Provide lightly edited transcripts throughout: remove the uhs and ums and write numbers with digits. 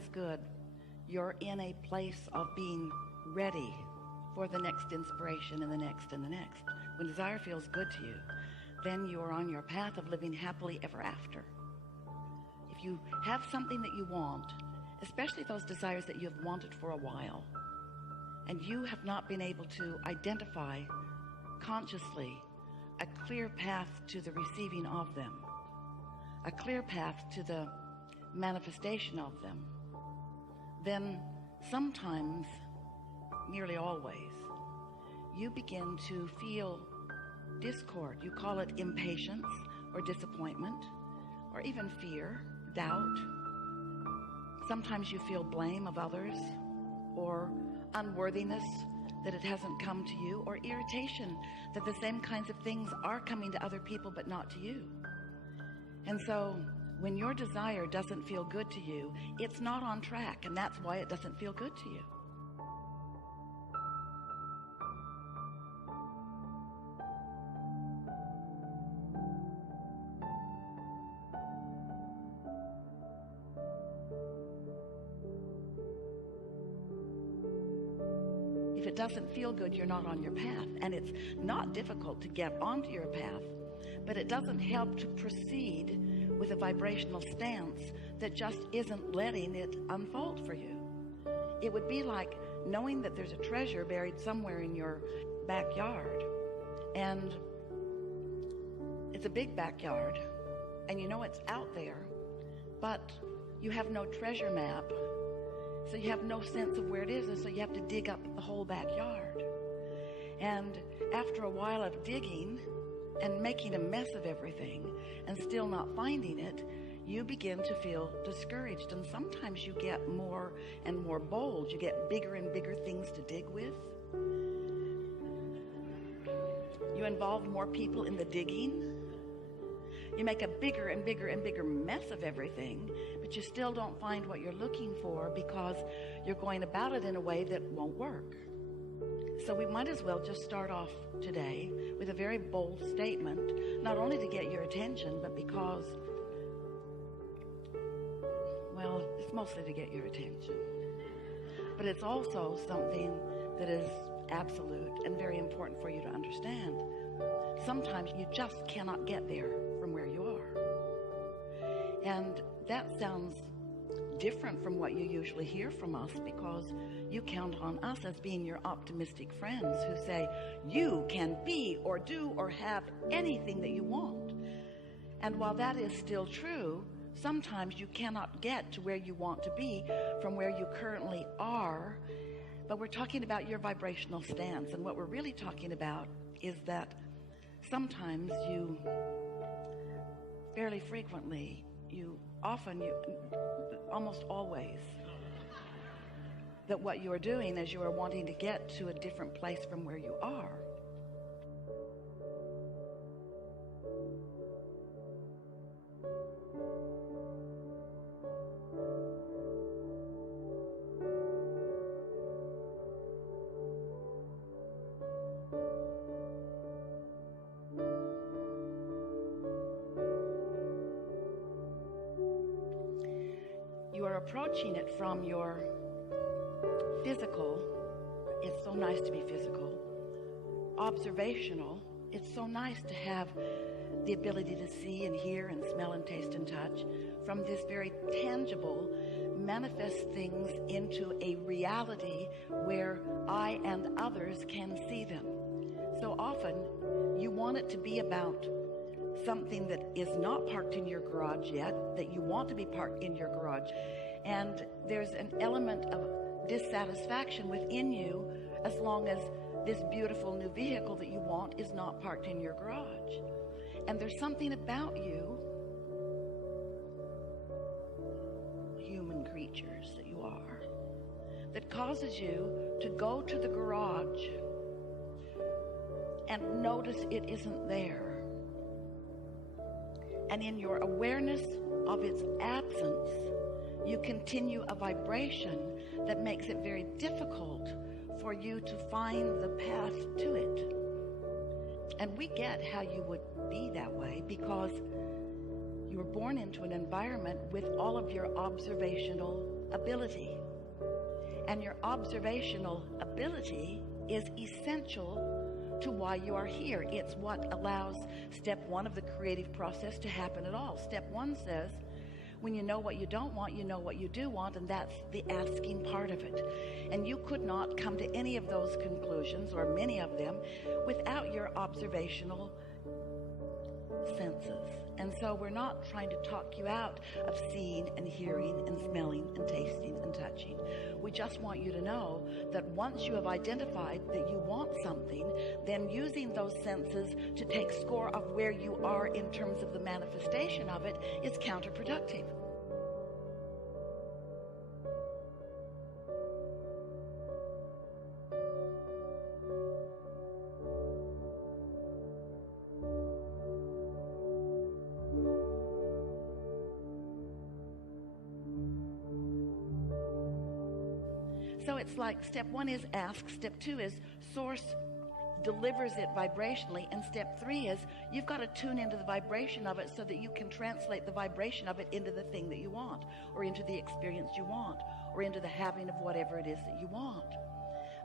feels good, you're in a place of being ready for the next inspiration and the next and the next. When desire feels good to you, then you are on your path of living happily ever after. If you have something that you want, especially those desires that you have wanted for a while, and you have not been able to identify consciously a clear path to the receiving of them, a clear path to the manifestation of them, then sometimes, nearly always, you begin to feel discord. You call it impatience or disappointment or even fear, doubt. Sometimes you feel blame of others or unworthiness that it hasn't come to you, or irritation that the same kinds of things are coming to other people but not to you. And so when your desire doesn't feel good to you, it's not on track, and that's why it doesn't feel good to you. If it doesn't feel good, you're not on your path. And it's not difficult to get onto your path, but it doesn't help to proceed with a vibrational stance that just isn't letting it unfold for you. It would be like knowing that there's a treasure buried somewhere in your backyard, and it's a big backyard, and you know it's out there, but you have no treasure map. So you have no sense of where it is, and so you have to dig up the whole backyard. And after a while of digging and making a mess of everything and still not finding it, you begin to feel discouraged. And sometimes you get more and more bold. You get bigger and bigger things to dig with. You involve more people in the digging. You make a bigger and bigger and bigger mess of everything, but you still don't find what you're looking for because you're going about it in a way that won't work. So we might as well just start off today with a very bold statement, not only to get your attention, but because, well, it's mostly to get your attention. But it's also something that is absolute and very important for you to understand. Sometimes you just cannot get there from where you are. And that sounds different from what you usually hear from us, because you count on us as being your optimistic friends who say you can be or do or have anything that you want. And while that is still true, sometimes you cannot get to where you want to be from where you currently are. But we're talking about your vibrational stance, and what we're really talking about is that sometimes you, fairly frequently, almost always, that what you are doing is you are wanting to get to a different place from where you are. You are approaching it from your physical. It's so nice to be physical. Observational. It's so nice to have the ability to see and hear and smell and taste and touch. From this very tangible, manifest things into a reality where I and others can see them. So often you want it to be about something that is not parked in your garage yet, that you want to be parked in your garage. And there's an element of dissatisfaction within you as long as this beautiful new vehicle that you want is not parked in your garage. And there's something about you, human creatures that you are, that causes you to go to the garage and notice it isn't there. And in your awareness of its absence, you continue a vibration that makes it very difficult for you to find the path to it. And we get how you would be that way because you were born into an environment with all of your observational ability. And your observational ability is essential to why you are here. It's what allows step one of the creative process to happen at all. Step one says, when you know what you don't want, you know what you do want, and that's the asking part of it. And you could not come to any of those conclusions, or many of them, without your observational senses. And so we're not trying to talk you out of seeing and hearing and smelling and tasting and touching. We just want you to know that once you have identified that you want something, then using those senses to take score of where you are in terms of the manifestation of it is counterproductive. So it's like step one is ask, step two is source delivers it vibrationally, and step three is you've got to tune into the vibration of it so that you can translate the vibration of it into the thing that you want, or into the experience you want, or into the having of whatever it is that you want.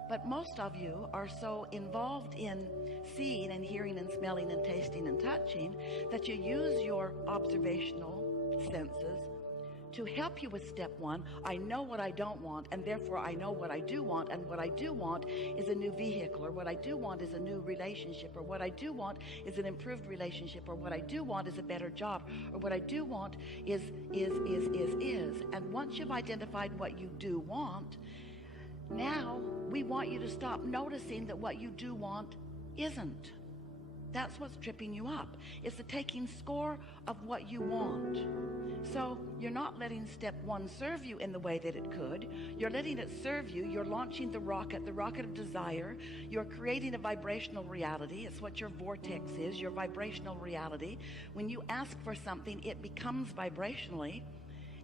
But most of you are so involved in seeing and hearing and smelling and tasting and touching that you use your observational senses to help you with step one. I know what I don't want, and therefore I know what I do want, and what I do want is a new vehicle, or what I do want is a new relationship, or what I do want is an improved relationship, or what I do want is a better job, or what I do want is. And once you've identified what you do want, now we want you to stop noticing that what you do want isn't. That's what's tripping you up. It's the taking score of what you want. So you're not letting step one serve you in the way that it could. You're letting it serve you. You're launching the rocket of desire. You're creating a vibrational reality. It's what your vortex is, your vibrational reality. When you ask for something, it becomes vibrationally.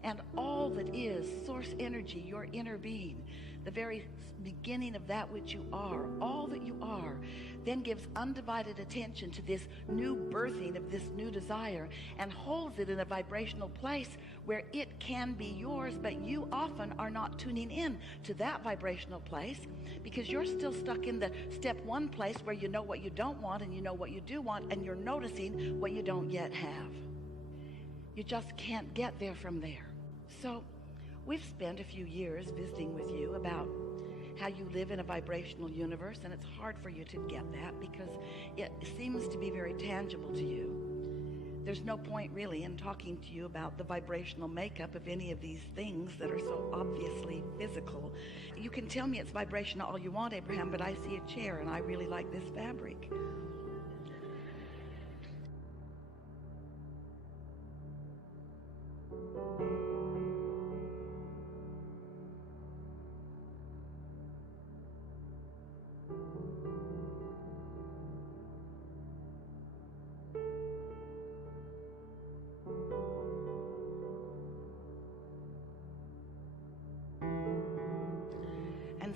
And all that is source energy, your inner being, the very beginning of that which you are, all that you are, then gives undivided attention to this new birthing of this new desire and holds it in a vibrational place where it can be yours, but you often are not tuning in to that vibrational place because you're still stuck in the step one place where you know what you don't want and you know what you do want, and you're noticing what you don't yet have. You just can't get there from there. So we've spent a few years visiting with you about how you live in a vibrational universe, and it's hard for you to get that because it seems to be very tangible to you. There's no point really in talking to you about the vibrational makeup of any of these things that are so obviously physical. You can tell me it's vibrational all you want, Abraham, but I see a chair and I really like this fabric.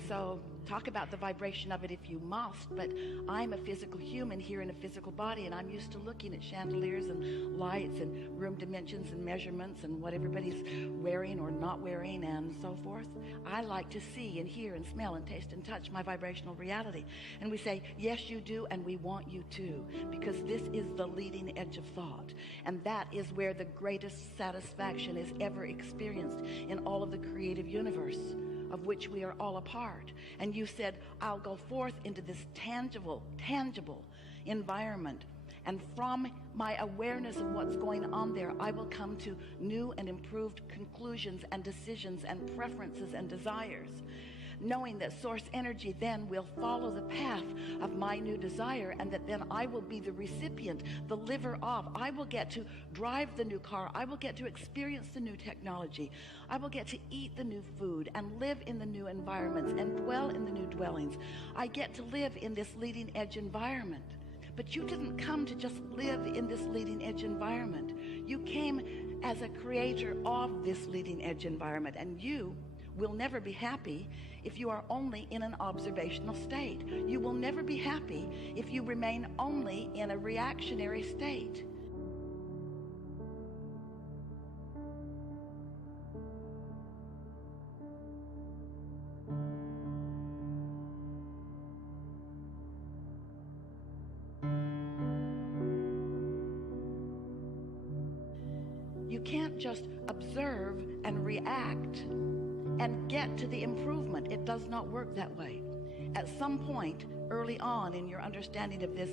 So talk about the vibration of it if you must, but I'm a physical human here in a physical body, and I'm used to looking at chandeliers and lights and room dimensions and measurements and what everybody's wearing or not wearing and so forth. I like to see and hear and smell and taste and touch my vibrational reality. And we say, yes, you do, and we want you to, because this is the leading edge of thought. And that is where the greatest satisfaction is ever experienced in all of the creative universe, of which we are all a part. And you said, I'll go forth into this tangible environment, and from my awareness of what's going on there, I will come to new and improved conclusions and decisions and preferences and desires, knowing that source energy then will follow the path of my new desire, and that then I will be the recipient, the liver of. I will get to drive the new car. I will get to experience the new technology. I will get to eat the new food and live in the new environments and dwell in the new dwellings. I get to live in this leading edge environment. But you didn't come to just live in this leading edge environment. You came as a creator of this leading edge environment, and you will never be happy if you are only in an observational state. You will never be happy if you remain only in a reactionary state. can't just observe and react and get to the improvement. It does not work that way. At some point, early on in your understanding of this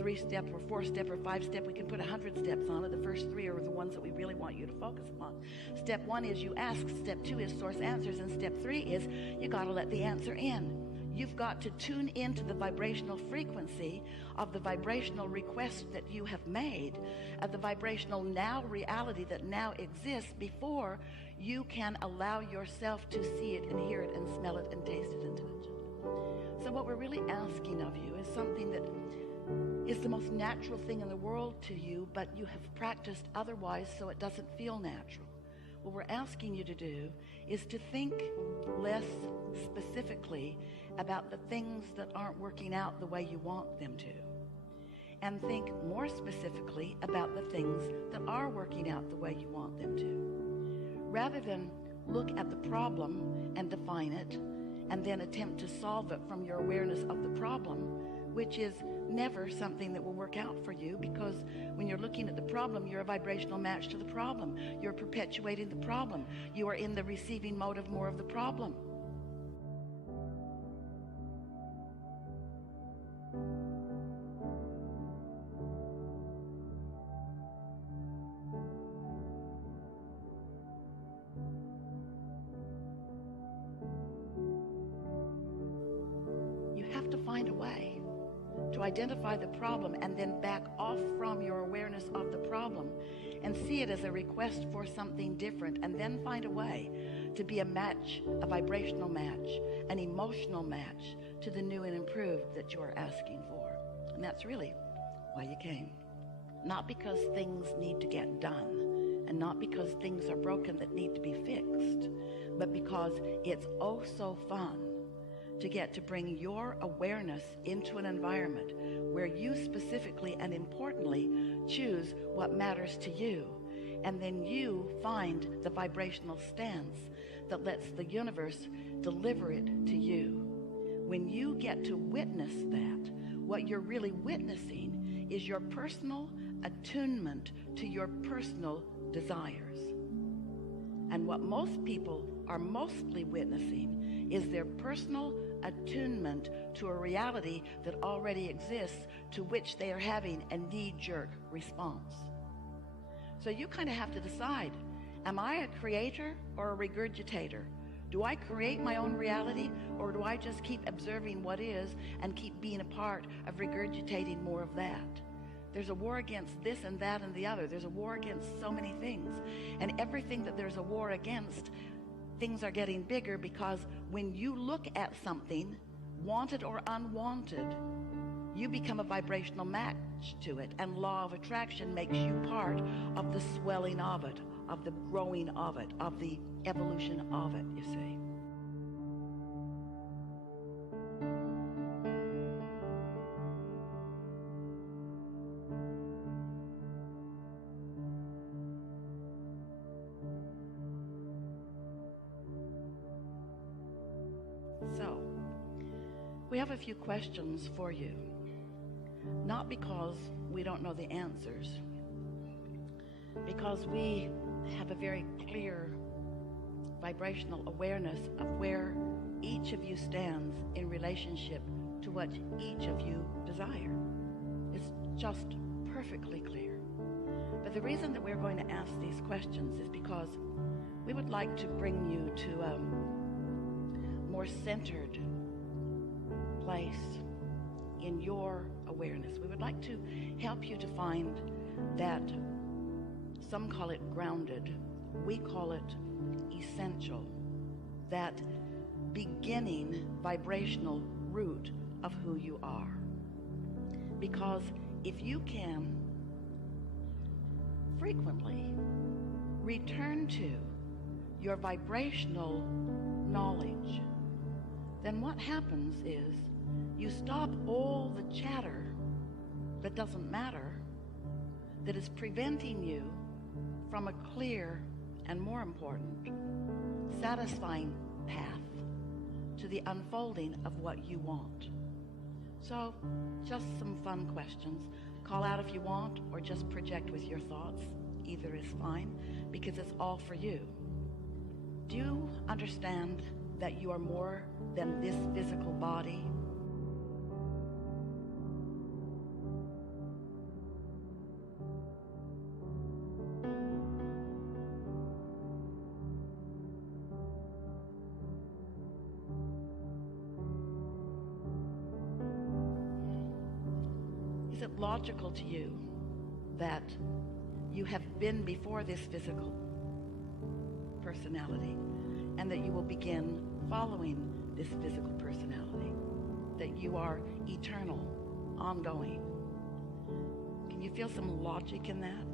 3-step or 4-step or 5-step, we can put 100 steps on it. The first 3 are the ones that we really want you to focus upon. Step 1 is you ask. Step 2 is source answers. And step 3 is you got to let the answer in. You've got to tune into the vibrational frequency of the vibrational request that you have made, of the vibrational now reality that now exists, before you can allow yourself to see it and hear it and smell it and taste it and touch it. So what we're really asking of you is something that is the most natural thing in the world to you, but you have practiced otherwise, so it doesn't feel natural. What we're asking you to do is to think less specifically about the things that aren't working out the way you want them to, and think more specifically about the things that are working out the way you want them to. Rather than look at the problem and define it, and then attempt to solve it from your awareness of the problem, which is never something that will work out for you, because when you're looking at the problem, you're a vibrational match to the problem. You're perpetuating the problem. You are in the receiving mode of more of the problem. Find a way to identify the problem and then back off from your awareness of the problem and see it as a request for something different, and then find a way to be a match, a vibrational match, an emotional match to the new and improved that you are asking for. And that's really why you came. Not because things need to get done, and not because things are broken that need to be fixed, but because it's oh so fun to get to bring your awareness into an environment where you specifically and importantly choose what matters to you, and then you find the vibrational stance that lets the universe deliver it to you. When you get to witness that, what you're really witnessing is your personal attunement to your personal desires. And what most people are mostly witnessing is their personal attunement to a reality that already exists, to which they are having a knee-jerk response. So you kind of have to decide, am I a creator or a regurgitator? Do I create my own reality, or do I just keep observing what is and keep being a part of regurgitating more of that? There's a war against this and that and the other. There's a war against so many things. And everything that there's a war against, things are getting bigger, because when you look at something, wanted or unwanted, you become a vibrational match to it. And law of attraction makes you part of the swelling of it, of the growing of it, of the evolution of it, you see. So, we have a few questions for you. Not because we don't know the answers, because we have a very clear vibrational awareness of where each of you stands in relationship to what each of you desire. It's just perfectly clear. But the reason that we're going to ask these questions is because we would like to bring you to a more centered place in your awareness. We would like to help you to find that, some call it grounded, we call it essential, that beginning vibrational root of who you are. Because if you can frequently return to your vibrational knowledge, then what happens is you stop all the chatter that doesn't matter, that is preventing you from a clear and, more important, satisfying path to the unfolding of what you want. So, just some fun questions. Call out if you want, or just project with your thoughts Either is fine, because it's all for you. Do you understand that you are more than this physical body? Is it logical to you that you have been before this physical personality and that you will begin following this physical personality? That you are eternal, ongoing? Can you feel some logic in that?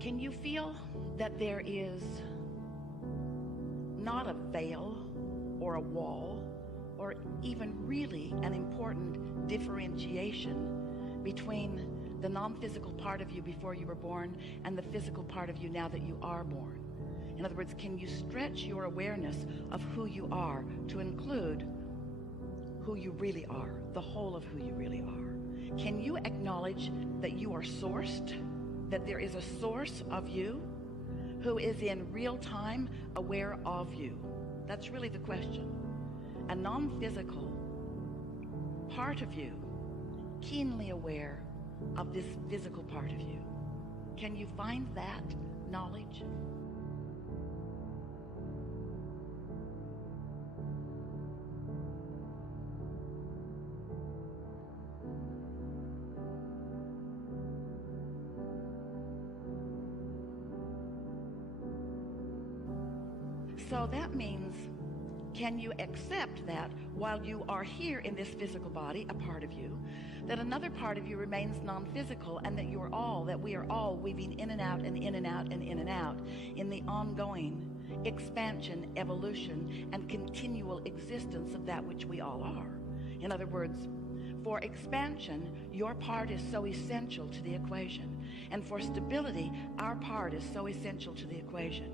Can you feel that there is not a veil or a wall or even really an important differentiation between the non-physical part of you before you were born and the physical part of you now that you are born? In other words, can you stretch your awareness of who you are to include who you really are, the whole of who you really are? Can you acknowledge that you are sourced, that there is a source of you who is in real time aware of you? That's really the question. A non-physical part of you, keenly aware of this physical part of you. Can you find that knowledge? So that means, can you accept that while you are here in this physical body, a part of you, that another part of you remains non-physical, and that we are all weaving in and out and in and out and in and out in the ongoing expansion, evolution, and continual existence of that which we all are? In other words, for expansion, your part is so essential to the equation. And for stability, our part is so essential to the equation.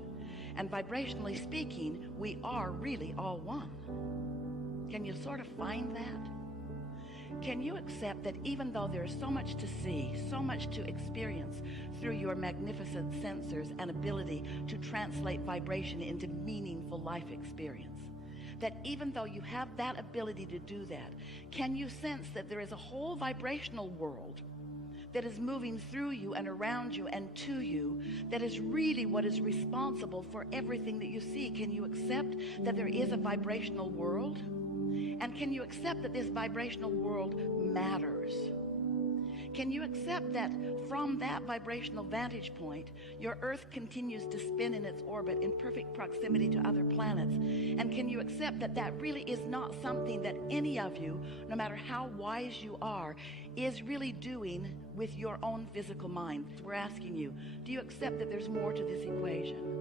And vibrationally speaking, we are really all one. Can you sort of find that? Can you accept that even though there is so much to see, so much to experience through your magnificent sensors and ability to translate vibration into meaningful life experience, that even though you have that ability to do that, can you sense that there is a whole vibrational world that is moving through you and around you and to you, that is really what is responsible for everything that you see? Can you accept that there is a vibrational world? And can you accept that this vibrational world matters? Can you accept that from that vibrational vantage point, your Earth continues to spin in its orbit in perfect proximity to other planets? And can you accept that that really is not something that any of you, no matter how wise you are, is really doing with your own physical mind? We're asking you, do you accept that there's more to this equation?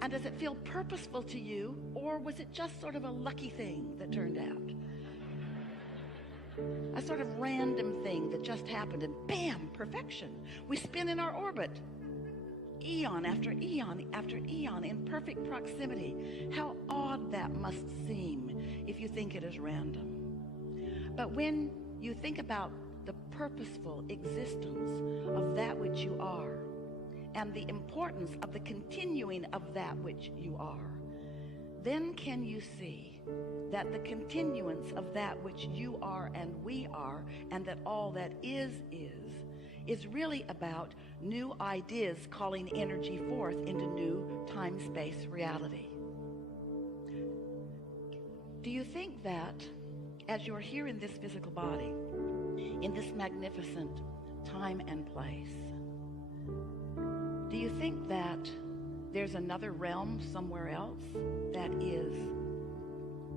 And does it feel purposeful to you, or was it just sort of a lucky thing that turned out? A sort of random thing that just happened, and bam, perfection. We spin in our orbit, eon after eon after eon, in perfect proximity. How odd that must seem if you think it is random. But when you think about the purposeful existence of that which you are, and the importance of the continuing of that which you are, then can you see that the continuance of that which you are and we are, and that all that is really about new ideas calling energy forth into new time-space reality. Do you think that as you're here in this physical body, in this magnificent time and place, do you think that there's another realm somewhere else that is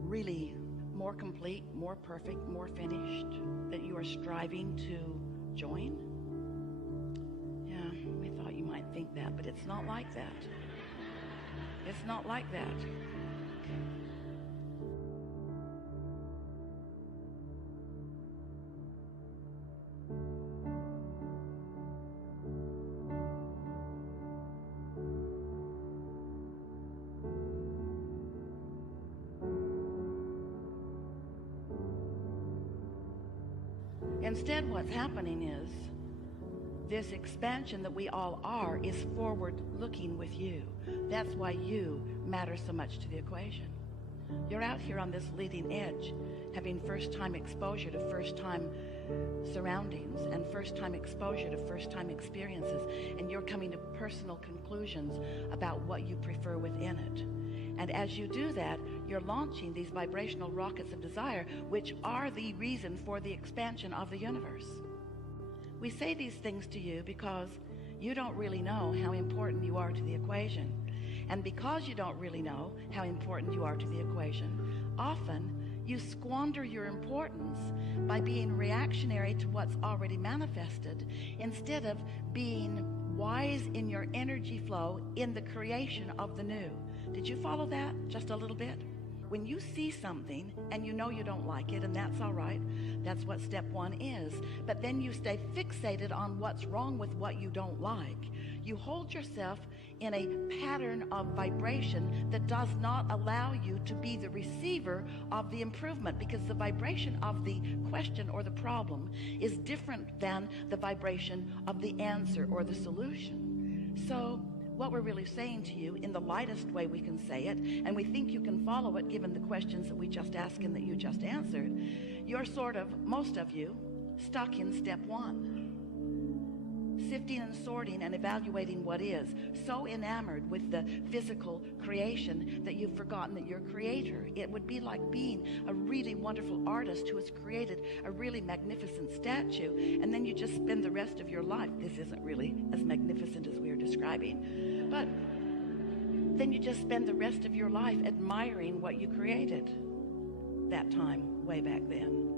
really more complete, more perfect, more finished, that you are striving to join? Yeah, we thought you might think that, but it's not like that. It's not like that. Instead, what's happening is this expansion that we all are is forward-looking with you. That's why you matter so much to the equation. You're out here on this leading edge, having first-time exposure to first-time surroundings and first-time exposure to first-time experiences, and you're coming to personal conclusions about what you prefer within it. And as you do that, you're launching these vibrational rockets of desire, which are the reason for the expansion of the universe. We say these things to you because you don't really know how important you are to the equation. And because you don't really know how important you are to the equation, often you squander your importance by being reactionary to what's already manifested instead of being wise in your energy flow in the creation of the new. Did you follow that just a little bit? When you see something and you know you don't like it, and that's all right, that's what step one is, but then you stay fixated on what's wrong with what you don't like. You hold yourself in a pattern of vibration that does not allow you to be the receiver of the improvement, because the vibration of the question or the problem is different than the vibration of the answer or the solution. So what we're really saying to you in the lightest way we can say it, and we think you can follow it given the questions that we just asked and that you just answered, you're sort of, most of you, stuck in step one. Sifting and sorting and evaluating what is, so enamored with the physical creation that you've forgotten that you're creator. It would be like being a really wonderful artist who has created a really magnificent statue, and then you just spend the rest of your life, this isn't really as magnificent as we are describing, but then you just spend the rest of your life admiring what you created that time way back then,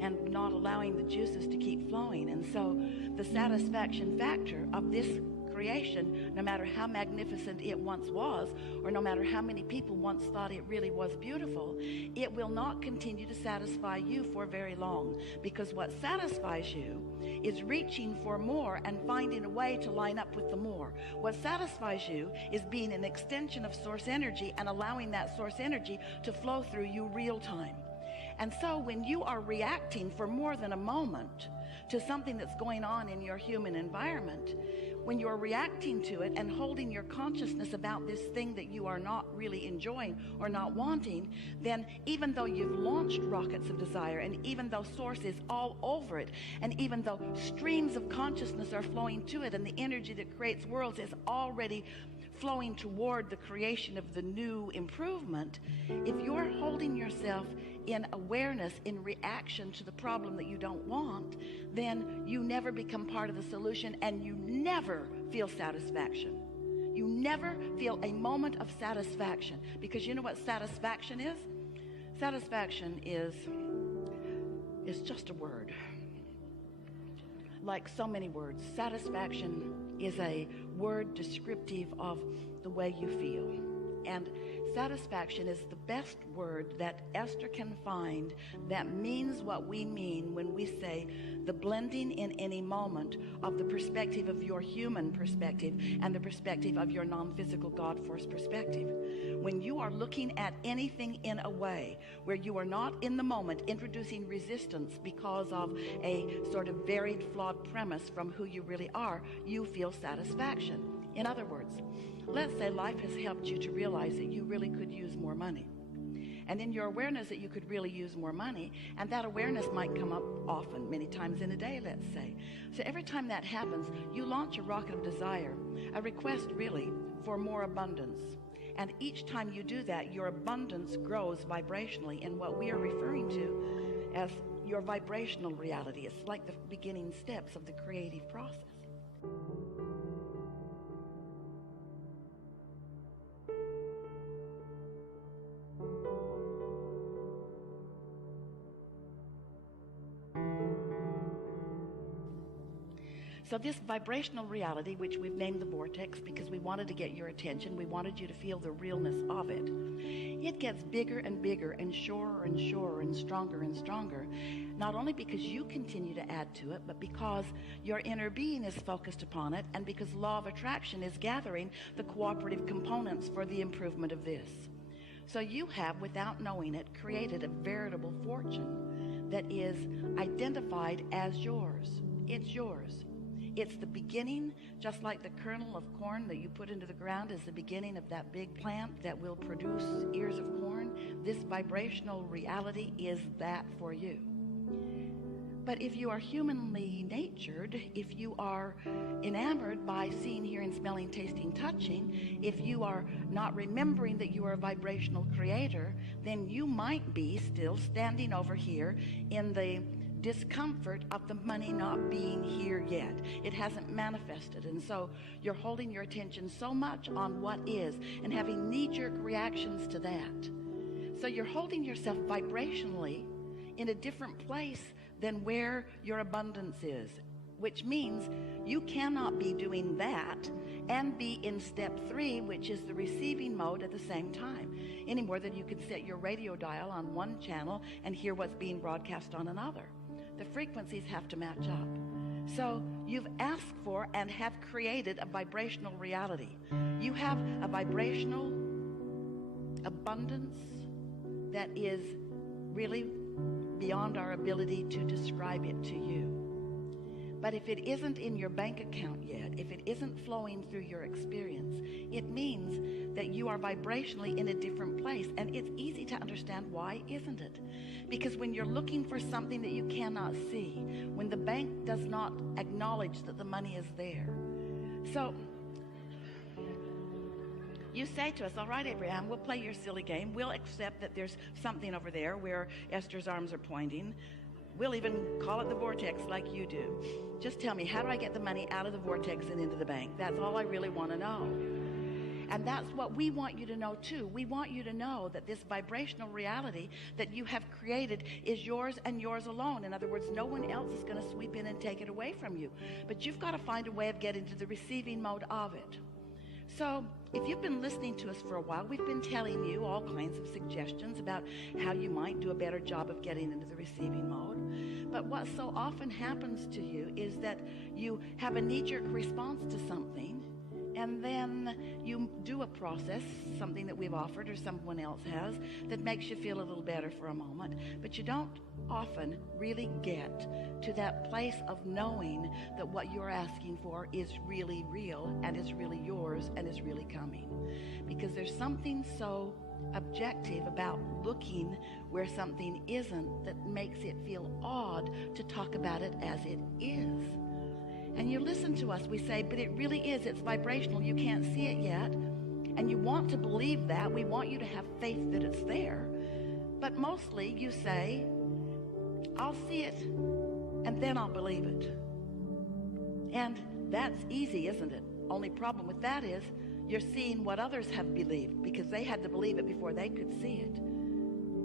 and not allowing the juices to keep flowing. And so the satisfaction factor of this creation, no matter how magnificent it once was, or no matter how many people once thought it really was beautiful, it will not continue to satisfy you for very long, because what satisfies you is reaching for more and finding a way to line up with the more. What satisfies you is being an extension of source energy and allowing that source energy to flow through you real time. And so when you are reacting for more than a moment to something that's going on in your human environment, when you're reacting to it and holding your consciousness about this thing that you are not really enjoying or not wanting, then even though you've launched rockets of desire, and even though source is all over it, and even though streams of consciousness are flowing to it, and the energy that creates worlds is already flowing toward the creation of the new improvement, if you're holding yourself in awareness in reaction to the problem that you don't want, then you never become part of the solution, and you never feel satisfaction. You never feel a moment of satisfaction, because you know what satisfaction is? Satisfaction is just a word. Like so many words, satisfaction is a word descriptive of the way you feel. And satisfaction is the best word that Esther can find that means what we mean when we say the blending in any moment of the perspective of your human perspective and the perspective of your non-physical God force perspective. When you are looking at anything in a way where you are not in the moment introducing resistance because of a sort of varied, flawed premise from who you really are, you feel satisfaction. In other words, let's say life has helped you to realize that you really could use more money. And in your awareness that you could really use more money, and that awareness might come up often, many times in a day, let's say. So every time that happens, you launch a rocket of desire, a request really for more abundance. And each time you do that, your abundance grows vibrationally in what we are referring to as your vibrational reality. It's like the beginning steps of the creative process. So this vibrational reality, which we've named the vortex because we wanted to get your attention, we wanted you to feel the realness of it, it gets bigger and bigger and surer and surer and stronger, not only because you continue to add to it, but because your inner being is focused upon it, and because law of attraction is gathering the cooperative components for the improvement of this. So you have, without knowing it, created a veritable fortune that is identified as yours. It's yours. It's the beginning, just like the kernel of corn that you put into the ground is the beginning of that big plant that will produce ears of corn. This vibrational reality is that for you. But if you are humanly natured, if you are enamored by seeing, hearing, smelling, tasting, touching, if you are not remembering that you are a vibrational creator, then you might be still standing over here in the discomfort of the money not being here yet. It hasn't manifested, and so you're holding your attention so much on what is and having knee-jerk reactions to that. So you're holding yourself vibrationally in a different place than where your abundance is, which means you cannot be doing that and be in step 3, which is the receiving mode, at the same time, any more than you can set your radio dial on one channel and hear what's being broadcast on another. The frequencies have to match up. So you've asked for and have created a vibrational reality. You have a vibrational abundance that is really beyond our ability to describe it to you. But if it isn't in your bank account yet, if it isn't flowing through your experience, it means that you are vibrationally in a different place. And it's easy to understand why, isn't it? Because when you're looking for something that you cannot see, when the bank does not acknowledge that the money is there. So you say to us, all right, Abraham, we'll play your silly game. We'll accept that there's something over there where Esther's arms are pointing. We'll even call it the vortex like you do. Just tell me, how do I get the money out of the vortex and into the bank? That's all I really want to know. And that's what we want you to know too. We want you to know that this vibrational reality that you have created is yours and yours alone. In other words, no one else is going to sweep in and take it away from you. But you've got to find a way of getting to the receiving mode of it. So if you've been listening to us for a while, we've been telling you all kinds of suggestions about how you might do a better job of getting into the receiving mode. But what so often happens to you is that you have a knee-jerk response to something, and then you do a process, something that we've offered or someone else has, that makes you feel a little better for a moment, but you don't often really get to that place of knowing that what you're asking for is really real and is really yours and is really coming. Because there's something so objective about looking where something isn't that makes it feel odd to talk about it as it is. And you listen to us, we say, but it really is, it's vibrational, you can't see it yet. And you want to believe that, we want you to have faith that it's there. But mostly you say, I'll see it, and then I'll believe it. And that's easy, isn't it? Only problem with that is you're seeing what others have believed, because they had to believe it before they could see it.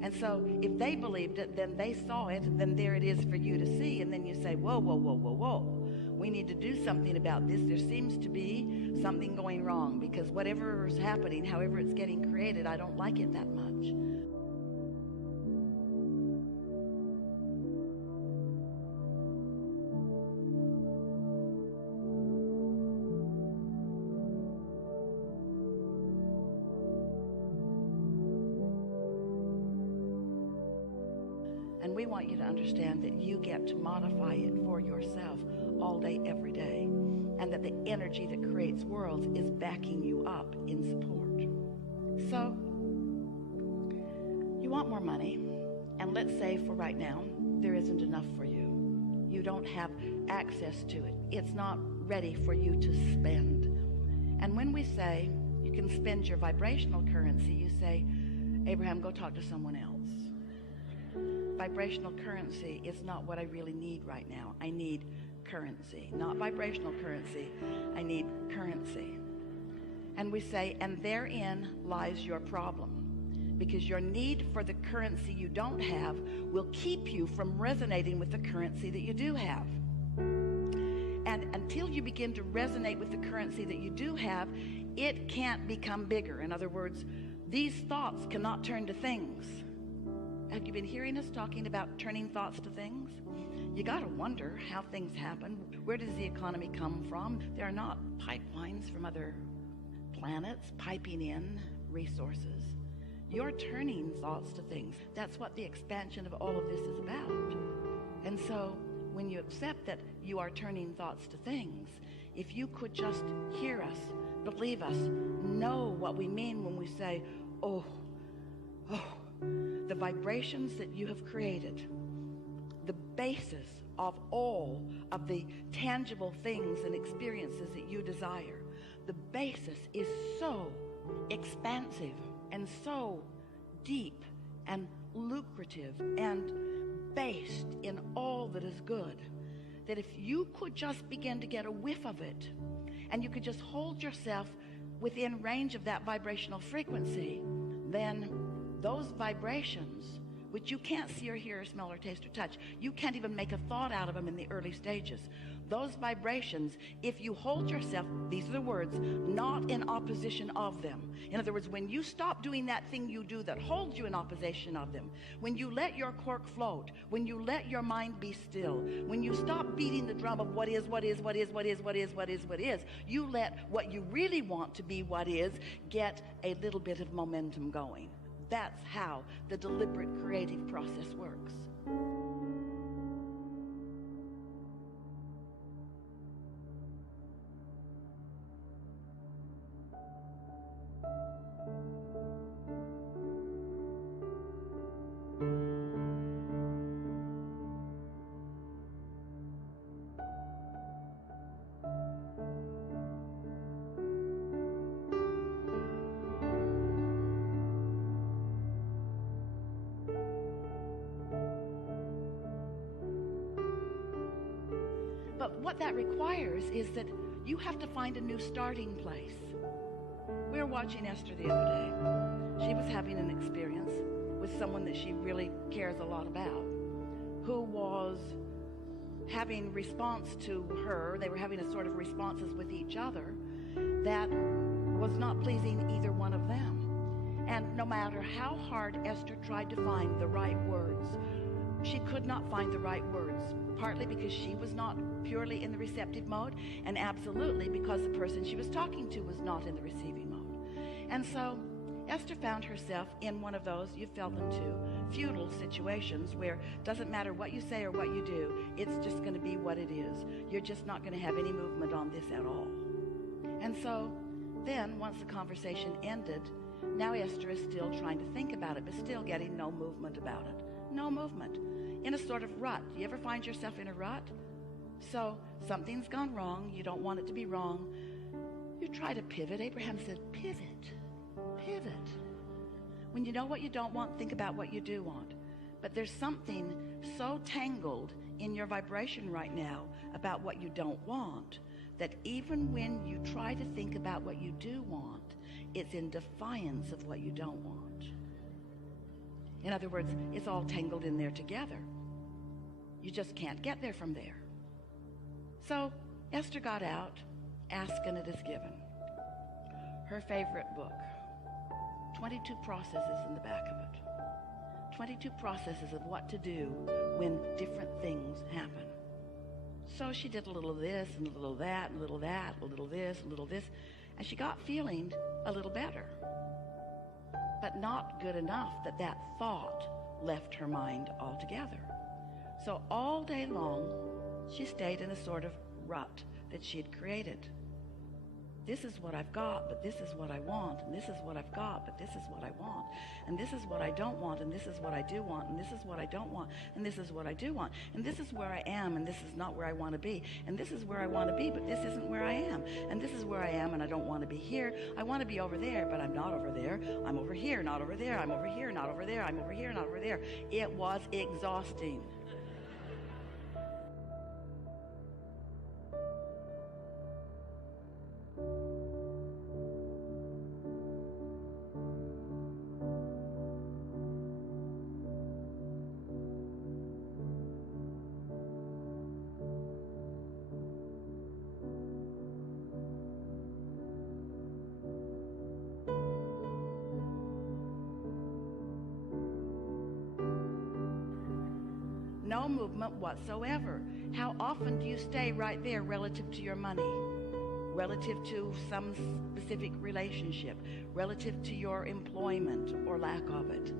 And so if they believed it, then they saw it, and then there it is for you to see. And then you say, whoa, whoa, whoa, whoa, whoa. We need to do something about this. There seems to be something going wrong, because whatever is happening, however it's getting created, I don't like it that much. And we want you to understand that you get to modify it for yourself all day, every day. And that the energy that creates worlds is backing you up in support. So, you want more money. And let's say for right now, there isn't enough for you. You don't have access to it. It's not ready for you to spend. And when we say you can spend your vibrational currency, you say, Abraham, go talk to someone else. Vibrational currency is not what I really need right now. I need currency, not vibrational currency. I need currency. And we say, and therein lies your problem. Because your need for the currency you don't have will keep you from resonating with the currency that you do have. And until you begin to resonate with the currency that you do have, it can't become bigger. In other words, these thoughts cannot turn to things. Have you been hearing us talking about turning thoughts to things? You got to wonder how things happen. Where does the economy come from? There are not pipelines from other planets piping in resources. You're turning thoughts to things. That's what the expansion of all of this is about. And so when you accept that you are turning thoughts to things, if you could just hear us, believe us, know what we mean when we say, oh, the vibrations that you have created, the basis of all of the tangible things and experiences that you desire, the basis is so expansive and so deep and lucrative and based in all that is good, that if you could just begin to get a whiff of it, and you could just hold yourself within range of that vibrational frequency, then those vibrations, which you can't see or hear or smell or taste or touch, you can't even make a thought out of them in the early stages. Those vibrations, if you hold yourself, these are the words, not in opposition of them. In other words, when you stop doing that thing you do that holds you in opposition of them, when you let your cork float, when you let your mind be still, when you stop beating the drum of what is, you let what you really want to be what is get a little bit of momentum going. That's how the deliberate creative process works. But what that requires is that you have to find a new starting place. We were watching Esther the other day. She was having an experience with someone that she really cares a lot about, who was having response to her. They were having a sort of responses with each other that was not pleasing either one of them. And no matter how hard Esther tried to find the right words, she could not find the right words, partly because she was not purely in the receptive mode, and absolutely because the person she was talking to was not in the receiving mode. And so Esther found herself in one of those, you fell into, feudal situations where it doesn't matter what you say or what you do, it's just going to be what it is. You're just not going to have any movement on this at all. And so then, once the conversation ended, now Esther is still trying to think about it, but still getting no movement about it. No movement. In a sort of rut. Do you ever find yourself in a rut? So something's gone wrong. You don't want it to be wrong. You try to pivot. Abraham said, pivot. Pivot. When you know what you don't want, think about what you do want. But there's something so tangled in your vibration right now about what you don't want that even when you try to think about what you do want, it's in defiance of what you don't want. In other words, it's all tangled in there together. You just can't get there from there. So Esther got out, Ask and It Is Given. Her favorite book. 22 processes in the back of it. 22 processes of what to do when different things happen. So she did a little of this and a little of that, and a little of that, a little of this, a little of this, and she got feeling a little better. But not good enough that that thought left her mind altogether. So all day long, she stayed in a sort of rut that she had created. This is what I've got, but this is what I want, and this is what I've got, but this is what I want, and this is what I don't want, and this is what I do want, and this is what I don't want, and this is what I do want, and this is where I am, and this is not where I want to be, and this is where I want to be, but this isn't where I am, and this is where I am, and I don't want to be here. I want to be over there, but I'm not over there. I'm over here, not over there. I'm over here, not over there. I'm over here, not over there. It was exhausting. No movement whatsoever. How often do you stay right there relative to your money, relative to some specific relationship, relative to your employment or lack of it?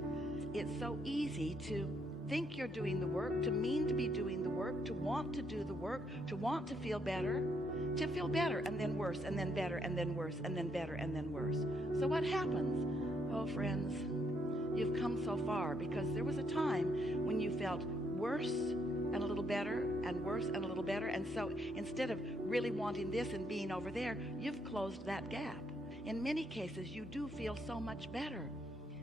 It's so easy to think you're doing the work, to mean to be doing the work, to want to do the work, to want to feel better and then worse and then better and then worse and then better and then worse. So what happens? Oh, friends, you've come so far because there was a time when you felt worse and a little better and worse and a little better. And so instead of really wanting this and being over there, you've closed that gap. In many cases, you do feel so much better.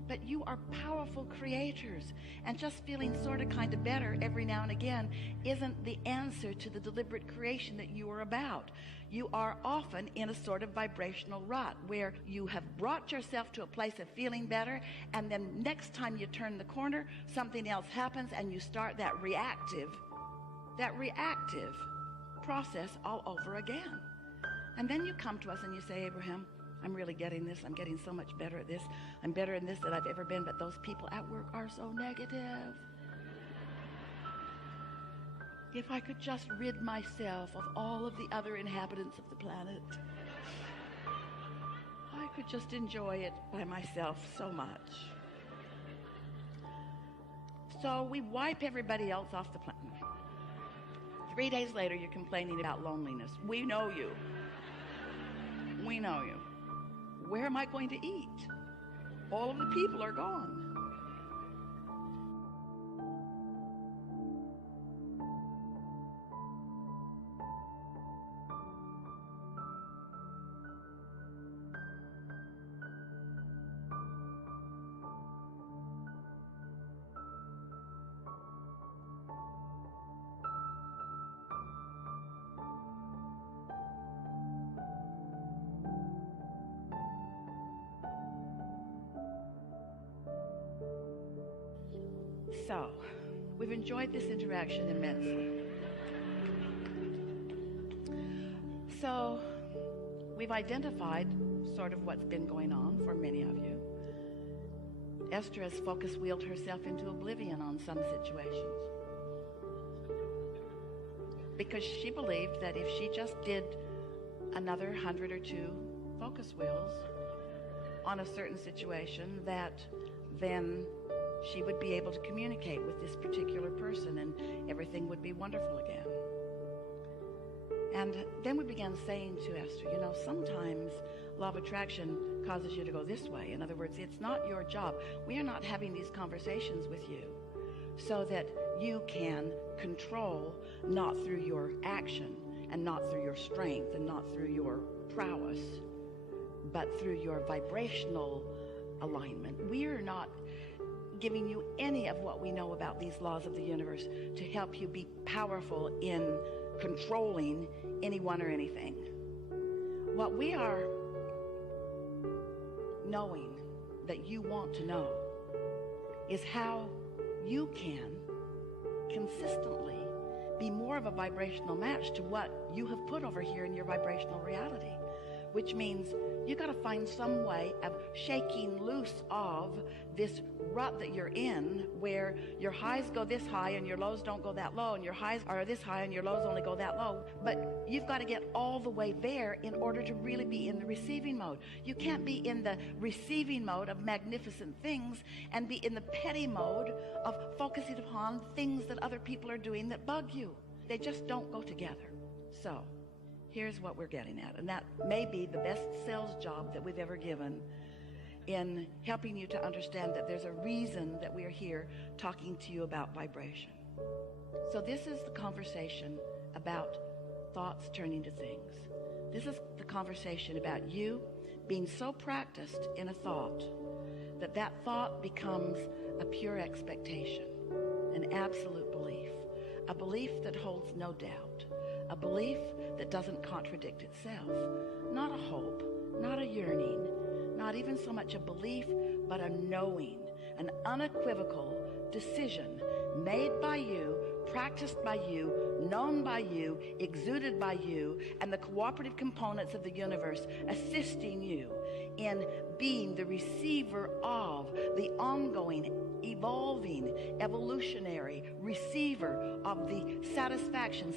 But you are powerful creators, and just feeling sort of kind of better every now and again isn't the answer to the deliberate creation that you are about. You are often in a sort of vibrational rut where you have brought yourself to a place of feeling better, and then next time you turn the corner, something else happens and you start that reactive process all over again. And then you come to us and you say, Abraham, I'm really getting this. I'm getting so much better at this. I'm better in this than I've ever been, but those people at work are so negative. If I could just rid myself of all of the other inhabitants of the planet, I could just enjoy it by myself so much. So we wipe everybody else off the planet. 3 days later, you're complaining about loneliness. We know you. We know you. Where am I going to eat? All of the people are gone. So, we've enjoyed this interaction immensely. So, we've identified sort of what's been going on for many of you. Esther has focus wheeled herself into oblivion on some situations because she believed that if she just did another 100 or 2 focus wheels on a certain situation, that then she would be able to communicate with this particular person and everything would be wonderful again. And then we began saying to Esther, you know, sometimes law of attraction causes you to go this way. In other words, it's not your job. We are not having these conversations with you so that you can control, not through your action and not through your strength and not through your prowess, but through your vibrational alignment. We are not giving you any of what we know about these laws of the universe to help you be powerful in controlling anyone or anything. What we are knowing that you want to know is how you can consistently be more of a vibrational match to what you have put over here in your vibrational reality, which means you got to find some way of shaking loose of this rut that you're in, where your highs go this high and your lows don't go that low, and your highs are this high and your lows only go that low. But you've got to get all the way there in order to really be in the receiving mode. You can't be in the receiving mode of magnificent things and be in the petty mode of focusing upon things that other people are doing that bug you. They just don't go together. So here's what we're getting at, and that may be the best sales job that we've ever given in helping you to understand that there's a reason that we are here talking to you about vibration. So this is the conversation about thoughts turning to things. This is the conversation about you being so practiced in a thought that that thought becomes a pure expectation, an absolute belief, a belief that holds no doubt, a belief that doesn't contradict itself, not a hope, not a yearning, not even so much a belief, but a knowing, an unequivocal decision made by you, practiced by you, known by you, exuded by you, and the cooperative components of the universe assisting you in being the receiver of the ongoing, evolving, evolutionary receiver of the satisfaction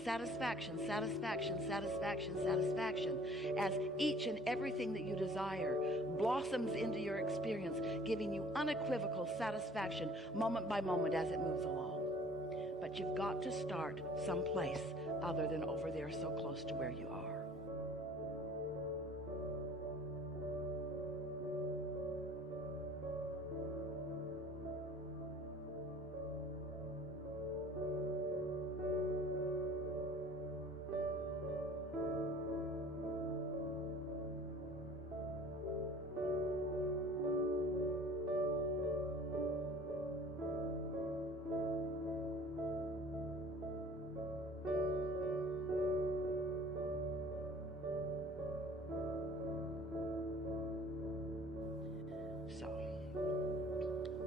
as each and everything that you desire blossoms into your experience, giving you unequivocal satisfaction moment by moment as it moves along. But you've got to start someplace other than over there so close to where you are.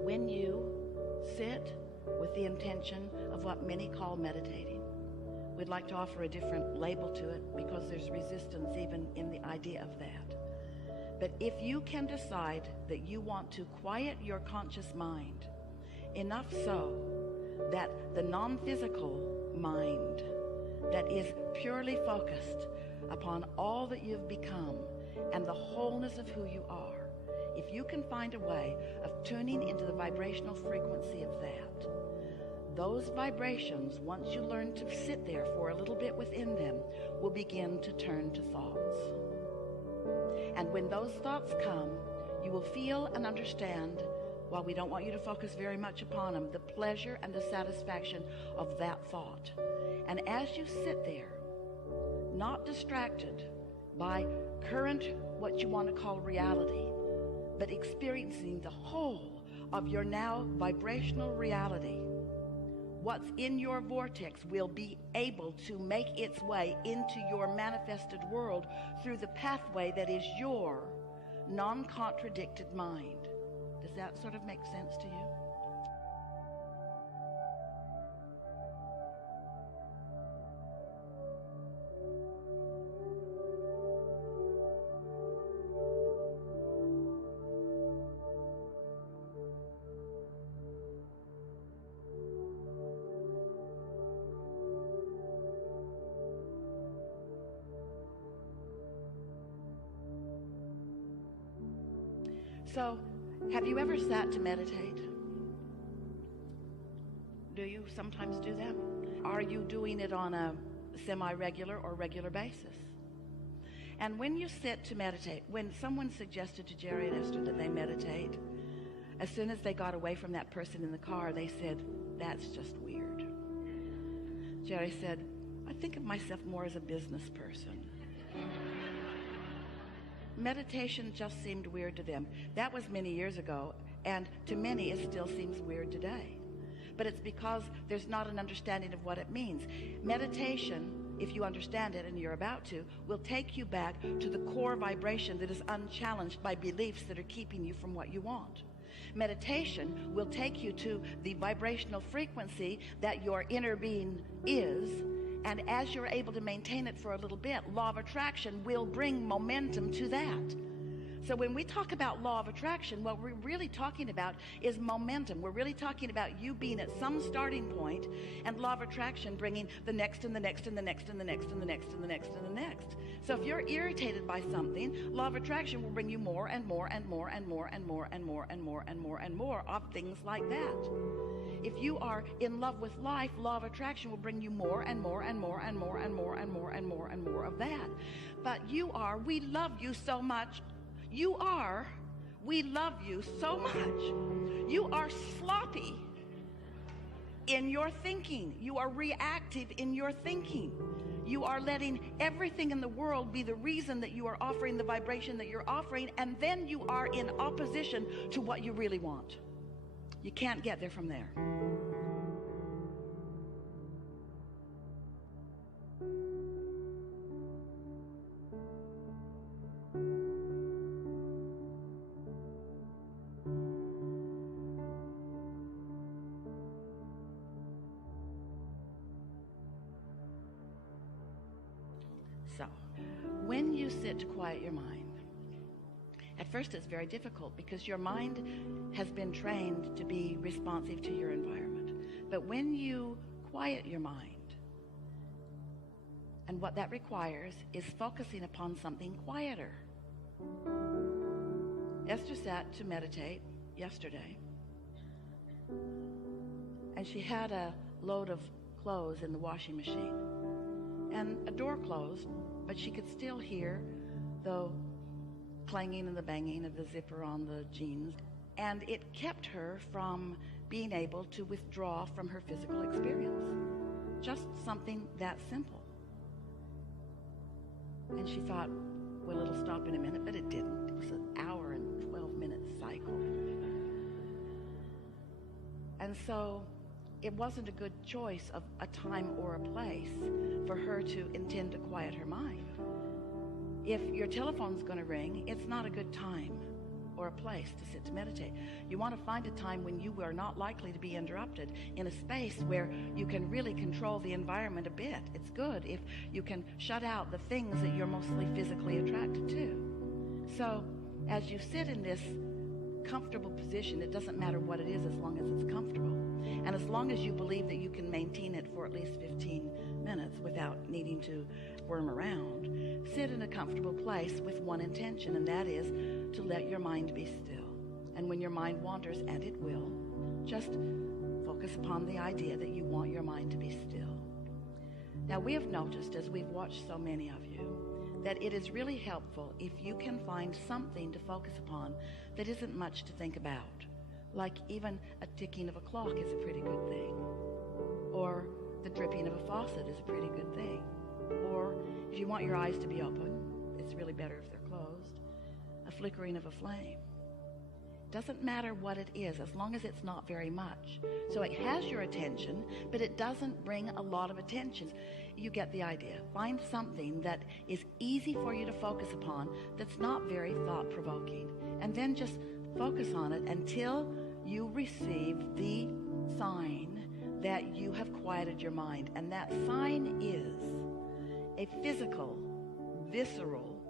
When you sit with the intention of what many call meditating, we'd like to offer a different label to it because there's resistance even in the idea of that. But if you can decide that you want to quiet your conscious mind enough so that the non-physical mind that is purely focused upon all that you've become and the wholeness of who you are, if you can find a way of tuning into the vibrational frequency of that, those vibrations, once you learn to sit there for a little bit within them, will begin to turn to thoughts. And when those thoughts come, you will feel and understand, while we don't want you to focus very much upon them, the pleasure and the satisfaction of that thought. And as you sit there, not distracted by current, what you want to call reality, but experiencing the whole of your now vibrational reality, what's in your vortex will be able to make its way into your manifested world through the pathway that is your non-contradicted mind. Does that sort of make sense to you? So, have you ever sat to meditate? Do you sometimes do that? Are you doing it on a semi-regular or regular basis? And when you sit to meditate, when someone suggested to Jerry and Esther that they meditate, as soon as they got away from that person in the car, they said, "That's just weird." Jerry said, "I think of myself more as a business person." Meditation just seemed weird to them. That was many years ago, and to many it still seems weird today. But it's because there's not an understanding of what it means. Meditation, if you understand it, and you're about to, will take you back to the core vibration that is unchallenged by beliefs that are keeping you from what you want. Meditation will take you to the vibrational frequency that your inner being is, and as you're able to maintain it for a little bit, law of attraction will bring momentum to that. So when we talk about law of attraction, what we're really talking about is momentum. We're really talking about you being at some starting point, and law of attraction bringing the next and the next and the next and the next and the next and the next and the next. So if you're irritated by something, law of attraction will bring you more and more and more and more and more and more and more and more and more of things like that. If you are in love with life, law of attraction will bring you more and more and more and more and more and more and more and more of that. But we love you so much. We love you so much. You are sloppy in your thinking. You are reactive in your thinking. You are letting everything in the world be the reason that you are offering the vibration that you're offering, and then you are in opposition to what you really want. You can't get there from there. So, when you sit to quiet your mind, at first it's very difficult because your mind has been trained to be responsive to your environment. But when you quiet your mind, and what that requires is focusing upon something quieter. Esther sat to meditate yesterday, and she had a load of clothes in the washing machine, and a door closed, but she could still hear the clanging and the banging of the zipper on the jeans, and it kept her from being able to withdraw from her physical experience. Just something that simple. And she thought, well, it'll stop in a minute, but it didn't. It was an hour and 12-minute cycle. And so it wasn't a good choice of a time or a place for her to intend to quiet her mind. If your telephone's going to ring, it's not a good time or a place to sit to meditate. You want to find a time when you are not likely to be interrupted, in a space where you can really control the environment a bit. It's good if you can shut out the things that you're mostly physically attracted to. So as you sit in this comfortable position, it doesn't matter what it is as long as it's comfortable. And as long as you believe that you can maintain it for at least 15 minutes without needing to worm around, sit in a comfortable place with one intention, and that is to let your mind be still. And when your mind wanders, and it will, just focus upon the idea that you want your mind to be still. Now, we have noticed, as we've watched so many of you, that it is really helpful if you can find something to focus upon that isn't much to think about. Like even a ticking of a clock is a pretty good thing. Or the dripping of a faucet is a pretty good thing. Or if you want your eyes to be open, it's really better if they're closed. A flickering of a flame. Doesn't matter what it is, as long as it's not very much. So it has your attention, but it doesn't bring a lot of attention. You get the idea. Find something that is easy for you to focus upon that's not very thought-provoking. And then just focus on it until you receive the sign that you have quieted your mind. And that sign is a physical, visceral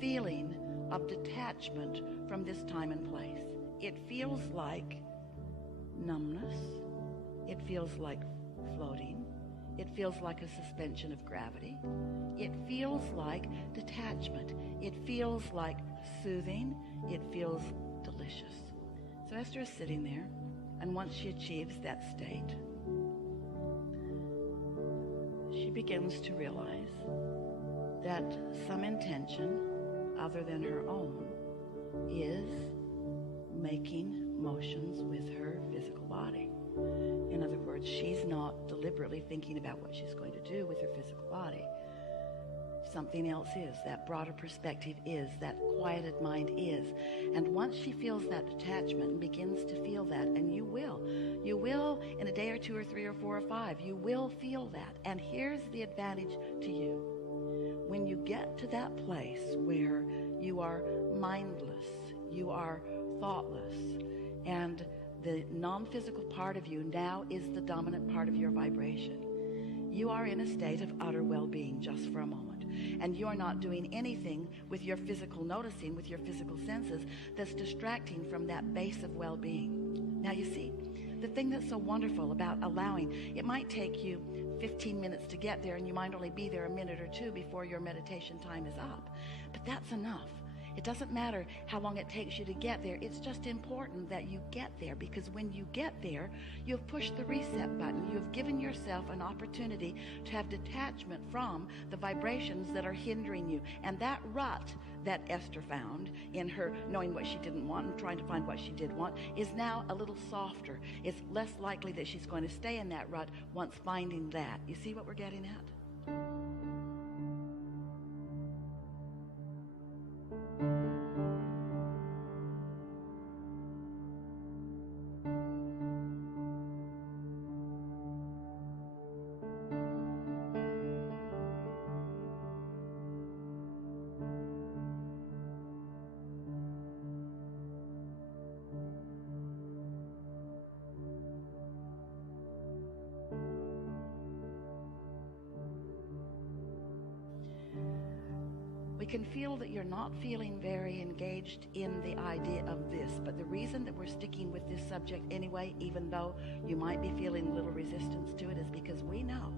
feeling of detachment from this time and place. It feels like numbness. It feels like floating. It feels like a suspension of gravity. It feels like detachment. It feels like soothing. It feels delicious. So Esther is sitting there, and once she achieves that state, she begins to realize that some intention other than her own is making motions with her physical body. In other words, she's not deliberately thinking about what she's going to do with her physical body. Something else is. That broader perspective is. That quieted mind is. And once she feels that detachment and begins to feel that, and you will in a day or two or three or four or five, you will feel that. And here's the advantage to you. When you get to that place where you are mindless, you are thoughtless, and the non-physical part of you now is the dominant part of your vibration, you are in a state of utter well-being just for a moment. And you are not doing anything with your physical noticing, with your physical senses, that's distracting from that base of well-being. Now you see, the thing that's so wonderful about allowing, it might take you 15 minutes to get there, and you might only be there a minute or two before your meditation time is up. But that's enough. It doesn't matter how long it takes you to get there. It's just important that you get there, because when you get there, you've pushed the reset button. You've given yourself an opportunity to have detachment from the vibrations that are hindering you. And that rut that Esther found in her knowing what she didn't want and trying to find what she did want is now a little softer. It's less likely that she's going to stay in that rut once finding that. You see what we're getting at? We can feel that you're not feeling very engaged in the idea of this, but the reason that we're sticking with this subject anyway, even though you might be feeling a little resistance to it, is because we know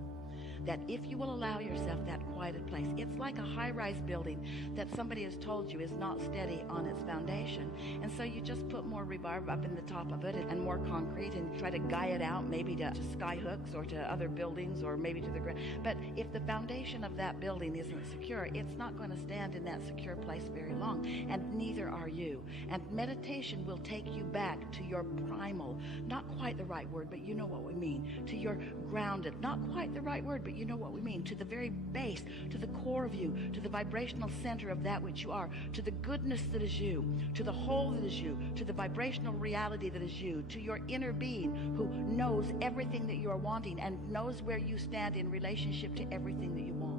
that if you will allow yourself that quieted place, it's like a high-rise building that somebody has told you is not steady on its foundation. And so you just put more rebarb up in the top of it and more concrete and try to guy it out maybe to sky hooks or to other buildings or maybe to the ground. But if the foundation of that building isn't secure, it's not going to stand in that secure place very long, and neither are you. And meditation will take you back to your primal, not quite the right word, but you know what we mean, to your grounded, not quite the right word, but you know what we mean, to the very base, to the core of you, to the vibrational center of that which you are, to the goodness that is you, to the whole that is you, to the vibrational reality that is you, to your inner being who knows everything that you are wanting and knows where you stand in relationship to everything that you want.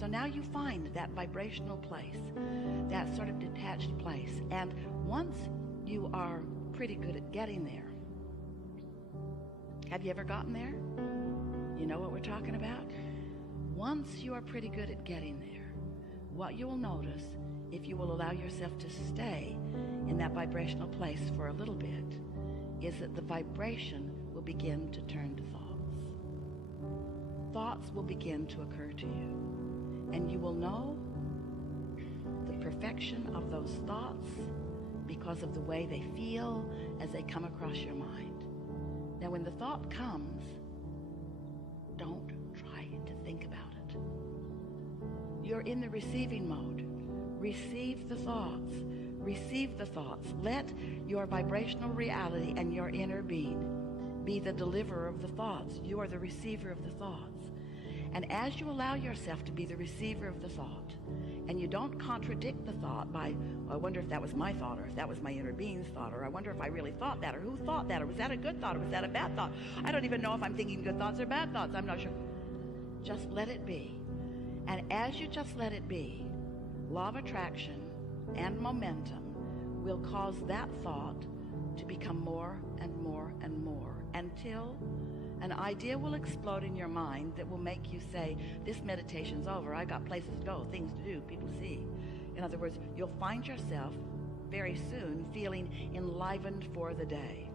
So now you find that vibrational place, that sort of detached place. And once you are pretty good at getting there, have you ever gotten there? You know what we're talking about? Once you are pretty good at getting there, what you will notice, if you will allow yourself to stay in that vibrational place for a little bit, is that the vibration will begin to turn to thoughts. Thoughts will begin to occur to you. And you will know the perfection of those thoughts because of the way they feel as they come across your mind. Now, when the thought comes, don't try to think about it. You're in the receiving mode. Receive the thoughts. Receive the thoughts. Let your vibrational reality and your inner being be the deliverer of the thoughts. You are the receiver of the thoughts. And as you allow yourself to be the receiver of the thought, and you don't contradict the thought by, I wonder if that was my thought, or if that was my inner being's thought, or I wonder if I really thought that, or who thought that, or was that a good thought, or was that a bad thought? I don't even know if I'm thinking good thoughts or bad thoughts. I'm not sure. Just let it be. And as you just let it be, law of attraction and momentum will cause that thought to become more and more and more until an idea will explode in your mind that will make you say, this meditation's over. I got places to go, things to do, people to see. In other words, you'll find yourself very soon feeling enlivened for the day.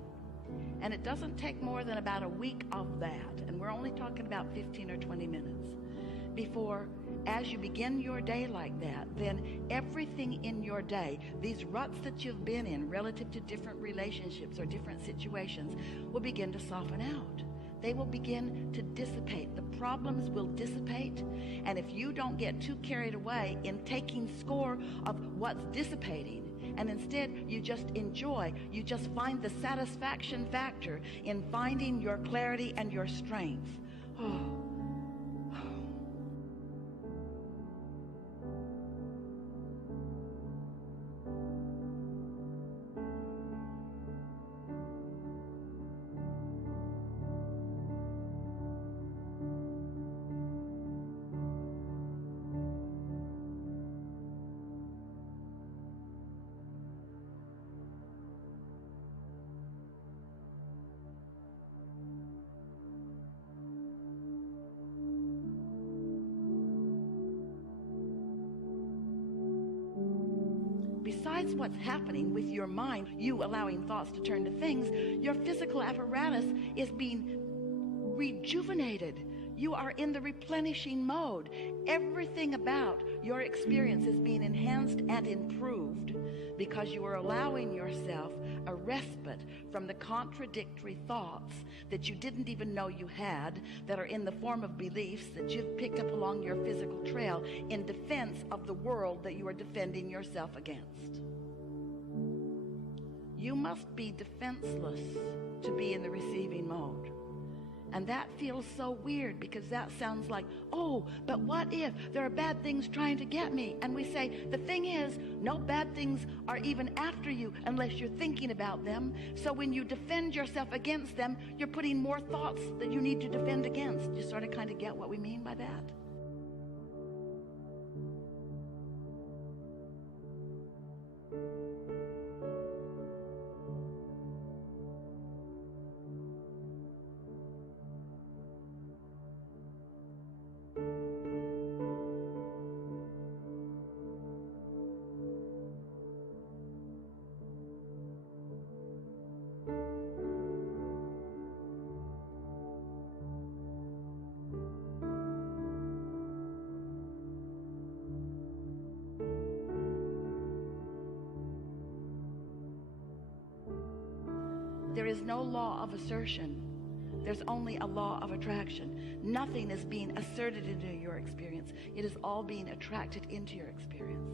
And it doesn't take more than about a week of that, and we're only talking about 15 or 20 minutes, before, as you begin your day like that, then everything in your day, these ruts that you've been in relative to different relationships or different situations, will begin to soften out. They will begin to dissipate. The problems will dissipate. And if you don't get too carried away in taking score of what's dissipating, and instead you just enjoy, you just find the satisfaction factor in finding your clarity and your strength. Oh. Besides what's happening with your mind, you allowing thoughts to turn to things, your physical apparatus is being rejuvenated. You are in the replenishing mode. Everything about your experience is being enhanced and improved because you are allowing yourself a respite from the contradictory thoughts that you didn't even know you had, that are in the form of beliefs that you've picked up along your physical trail in defense of the world that you are defending yourself against. You must be defenseless to be in the receiving mode. And that feels so weird because that sounds like, oh, but what if there are bad things trying to get me? And we say, the thing is, no bad things are even after you unless you're thinking about them. So when you defend yourself against them, you're putting more thoughts that you need to defend against. You sort of kind of get what we mean by that? there is no law of assertion. There's only a law of attraction. Nothing is being asserted into your experience. It is all being attracted into your experience.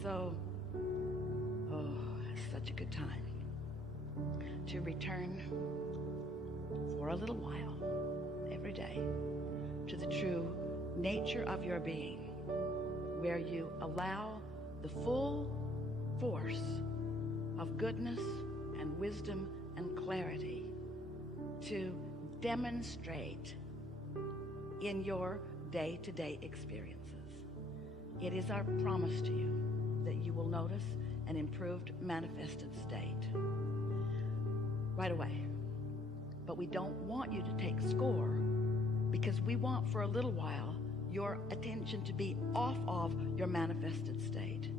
So, it's such a good time to return for a little while every day to the true nature of your being, where you allow the full force of goodness and wisdom and clarity to demonstrate in your day-to-day experiences. It is our promise to you that you will notice an improved manifested state right away. But we don't want you to take score, because we want for a little while your attention to be off of your manifested state.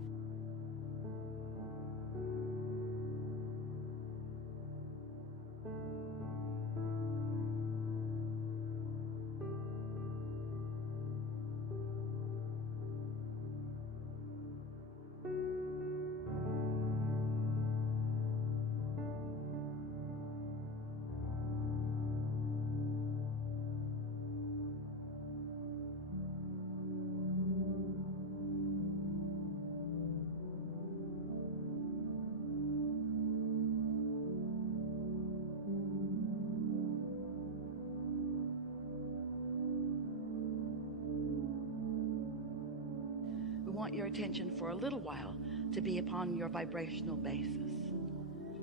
Want your attention for a little while to be upon your vibrational basis,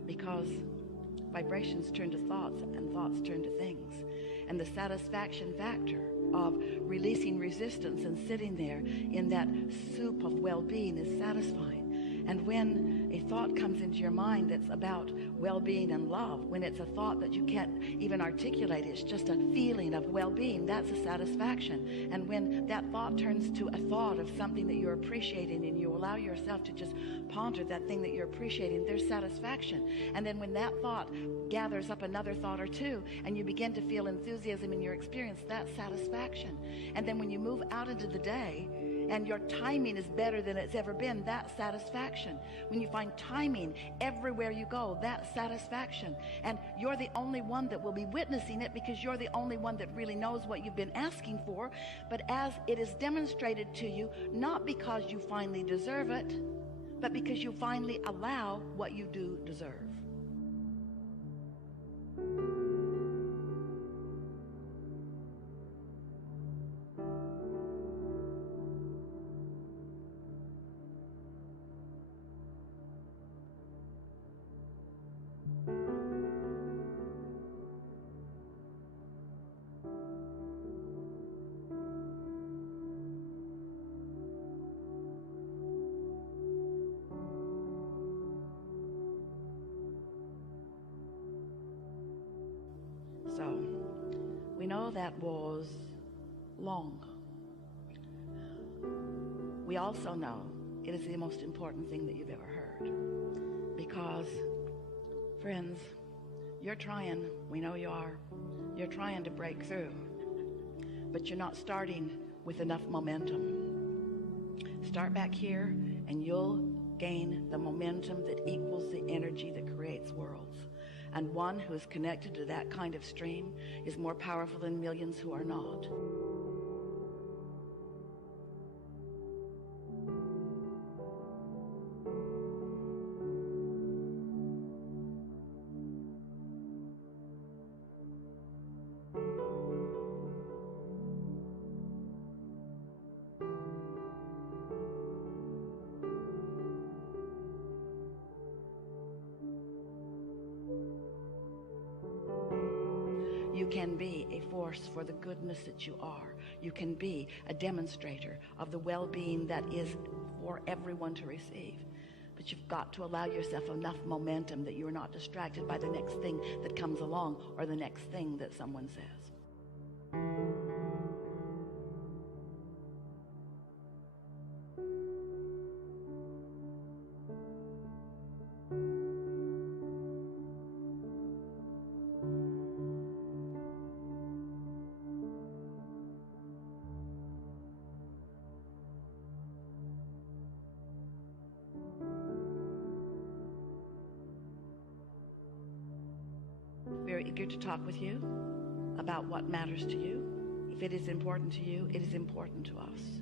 because vibrations turn to thoughts and thoughts turn to things, and the satisfaction factor of releasing resistance and sitting there in that soup of well-being is satisfying. And when a thought comes into your mind that's about well-being and love, when it's a thought that you can't even articulate, it's just a feeling of well-being, that's a satisfaction. And when that thought turns to a thought of something that you're appreciating, and you allow yourself to just ponder that thing that you're appreciating, there's satisfaction. And then when that thought gathers up another thought or two, and you begin to feel enthusiasm in your experience, that's satisfaction. And then when you move out into the day, and your timing is better than it's ever been, that's satisfaction. When you find timing everywhere you go, that's satisfaction. And you're the only one that will be witnessing it, because you're the only one that really knows what you've been asking for. But as it is demonstrated to you, not because you finally deserve it, but because you finally allow what you do deserve. So, we know that was long. We also know it is the most important thing that you've ever heard. Because, friends, you're trying, we know you are, you're trying to break through, but you're not starting with enough momentum. Start back here and you'll gain the momentum that equals the energy that creates worlds. And one who is connected to that kind of stream is more powerful than millions who are not. You can be a force for the goodness that you are. You can be a demonstrator of the well-being that is for everyone to receive. But you've got to allow yourself enough momentum that you're not distracted by the next thing that comes along or the next thing that someone says. We are eager to talk with you about what matters to you. If it is important to you, it is important to us.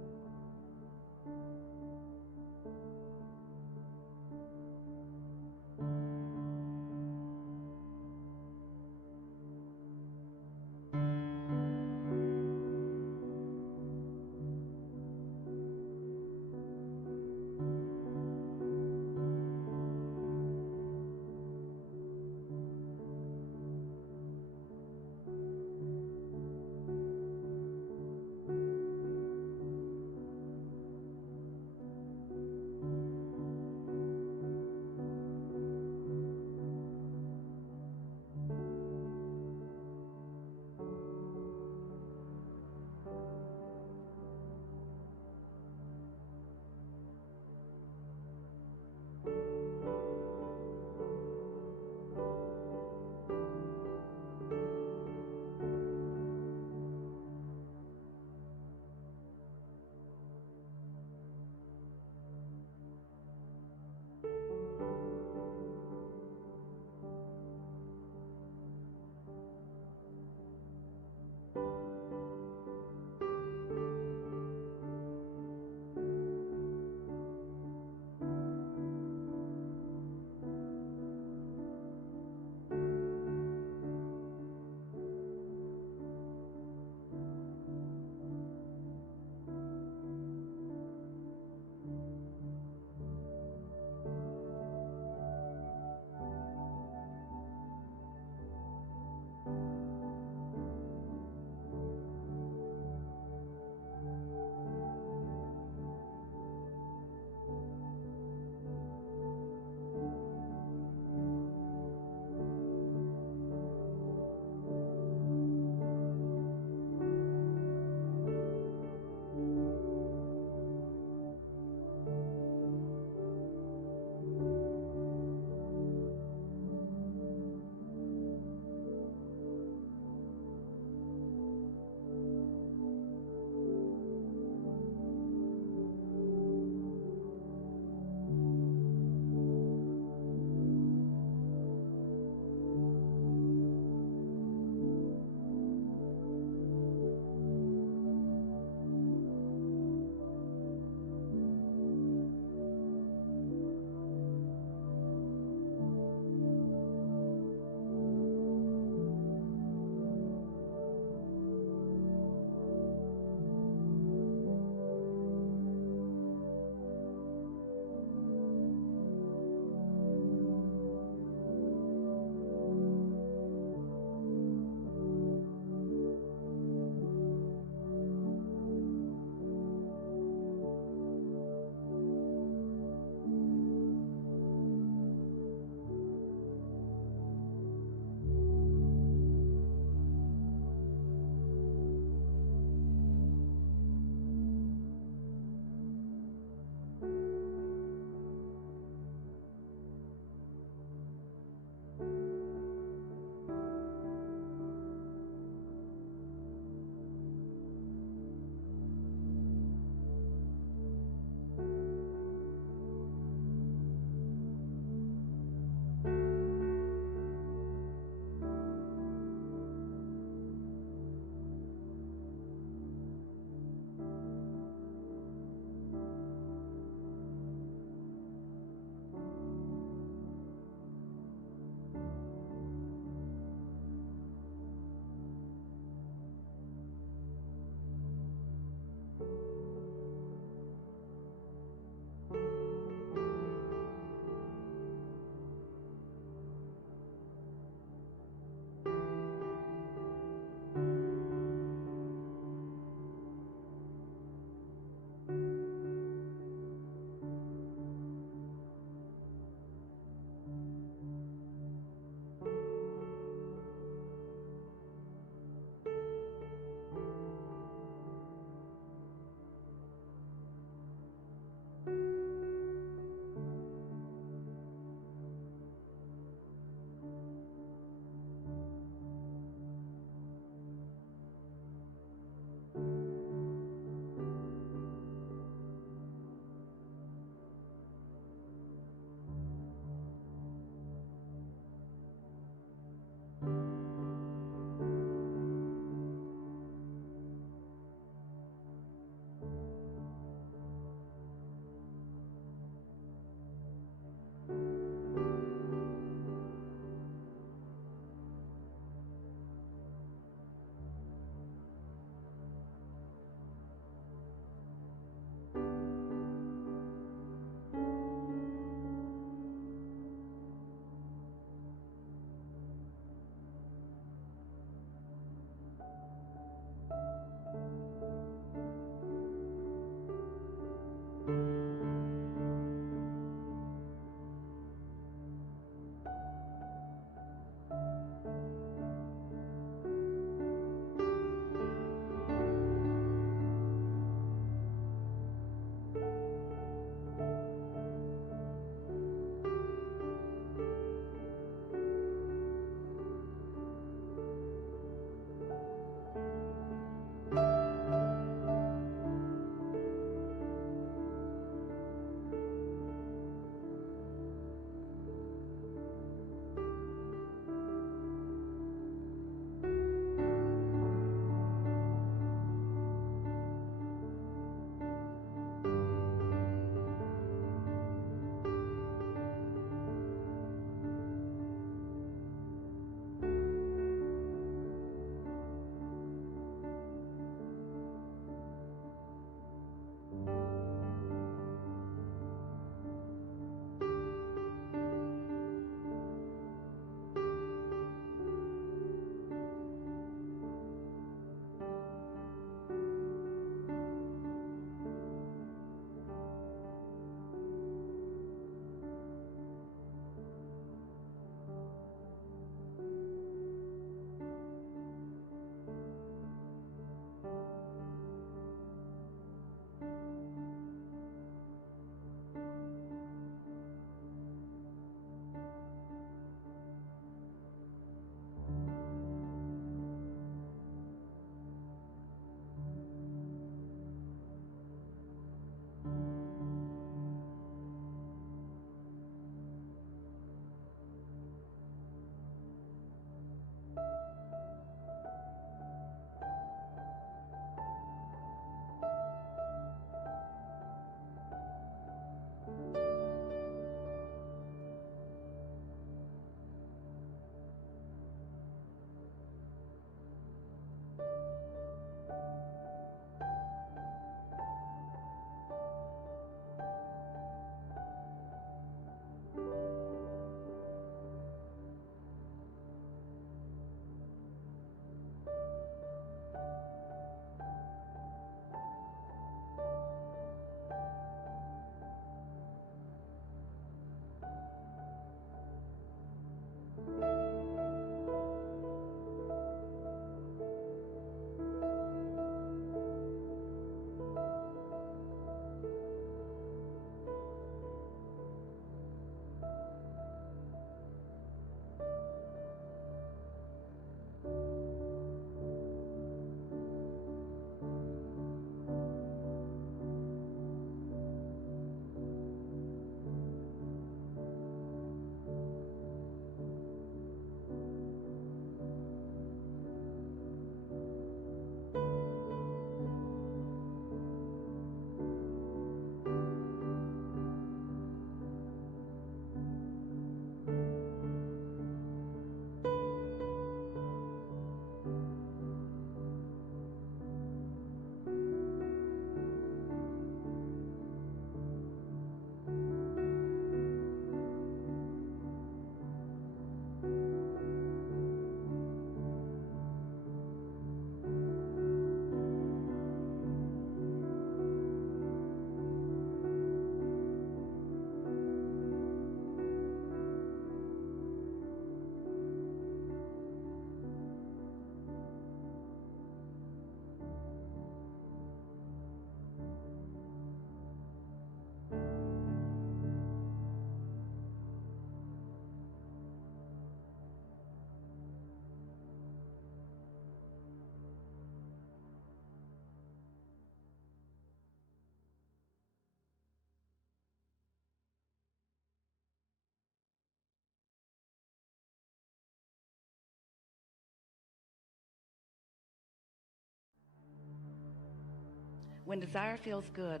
When desire feels good,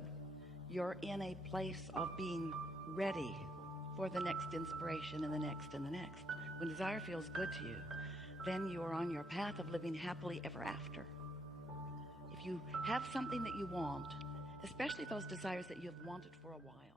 you're in a place of being ready for the next inspiration and the next and the next. When desire feels good to you, then you are on your path of living happily ever after. If you have something that you want, especially those desires that you've wanted for a while,